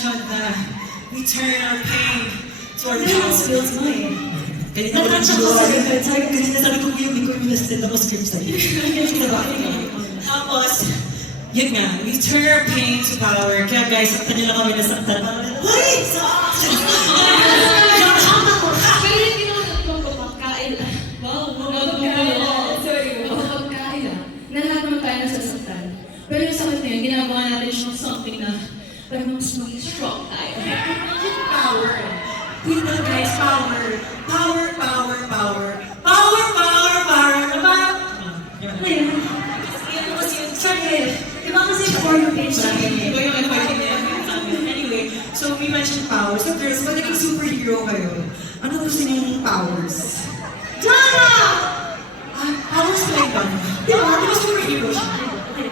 mentioned na we turn our pain to our Hindi power. skills mo eh. Kanina ko Natouch ako sa ganun. Sabi ko, kanina sabi ko yung may listed ako script sa'yo. Tapos, yun nga, we turn our pain to power. Kaya guys, saktan nyo lang kami nasaktan. Hoy! Pero hindi naman itong pagkain. Wow, sorry. Pagkain ah. Na lahat naman tayo nasasaktan. Pero yung sakit na yun, ginagawa natin siyang something na para mas mag-strong tayo. Power. Yun na guys, power. Power, power, power. Power, power, power. Diba? Ayun. Yan kasi yun. Sorry. Di ba kasi for your page natin eh? Iba yung advice niya. Anyway, so we mentioned power. So girls, pag naging superhero kayo, ano gusto niyong powers? Jana! Powers ko lang ba? Di ba superhero siya?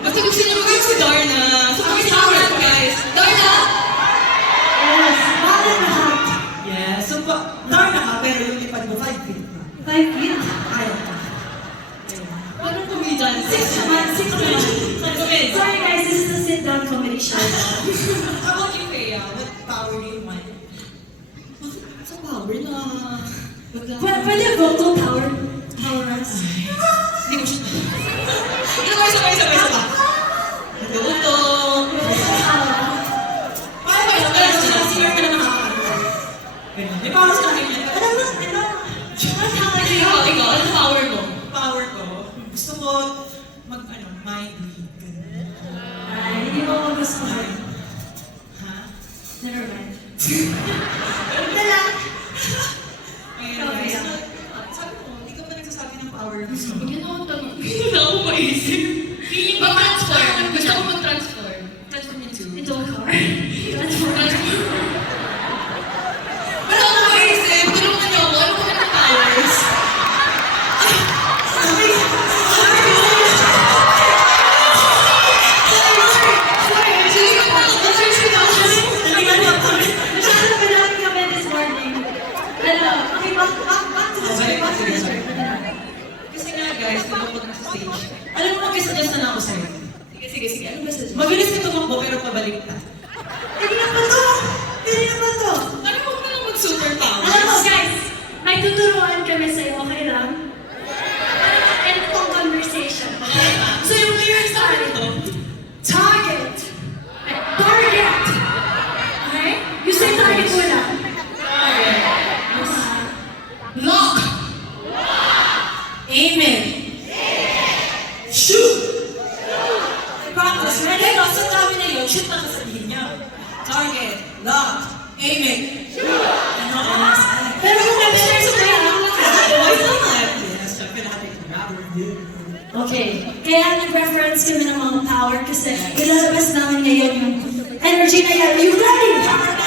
Basta gusto niyo maging si Darna. So, power, guys. Darna! Yes, bakit lahat? Yeah, so Darna ka, pero yung lipad mo 5 feet na. 5 feet? Ayaw ka. Parang comedian. 6 naman, 6 naman. Sorry guys, this is a sit-down comedy show. How about you, Thea? What power do you want? Sa power na... Pwede vocal power? Power us? Hindi ko siya. Isa pa. Nagluto. Paano ba yung kaya sa senior ka na nakakanta? Ganyan. May powers ka ganyan. Ikaw, ano power mo? Power ko, gusto ko mind read. Ganyan. Ay, hindi mo ako gusto. Ha? Never mind. Ito lang. Ayun guys. Sabi mo, hindi ka ba nagsasabi ng power gusto mo? Yan ako tanong. Hindi na ako maisip. Feeling ba transform? Gusto ko mag-transform. Transform into? Ito ang car. Transform. Pero ako maisip. Tulungan niyo ako. Ano ba yung powers? Sige pa. Masyado na pinahal kami this morning. Ano? Okay, back to the story. Back to the story. Kasi nga guys, nalungkot na sa stage. Alam mo, mag-suggest na ako sa'yo. Sige. Ano ba sa Mabilis ka tumakbo pero pabalik ka. Kanina pa to! Kanina pa to! Ano mo na lang mag-super powers? Alam mo guys, may tuturuan kami sa'yo, okay lang? Para ma-end tong conversation, okay? So yung lyrics are, target! Target! Okay? You say target muna. Lock! Amen! Shoot! Practice. Ready? Sa dami na yun, shoot na kasabihin niya. Target, lock, aiming. Ano? Pero kung nag-share sa kaya, Yes, syempre natin. okay. Kaya nag-reference kami ng mga power kasi ilalabas namin ngayon yung energy na yan. Are you ready?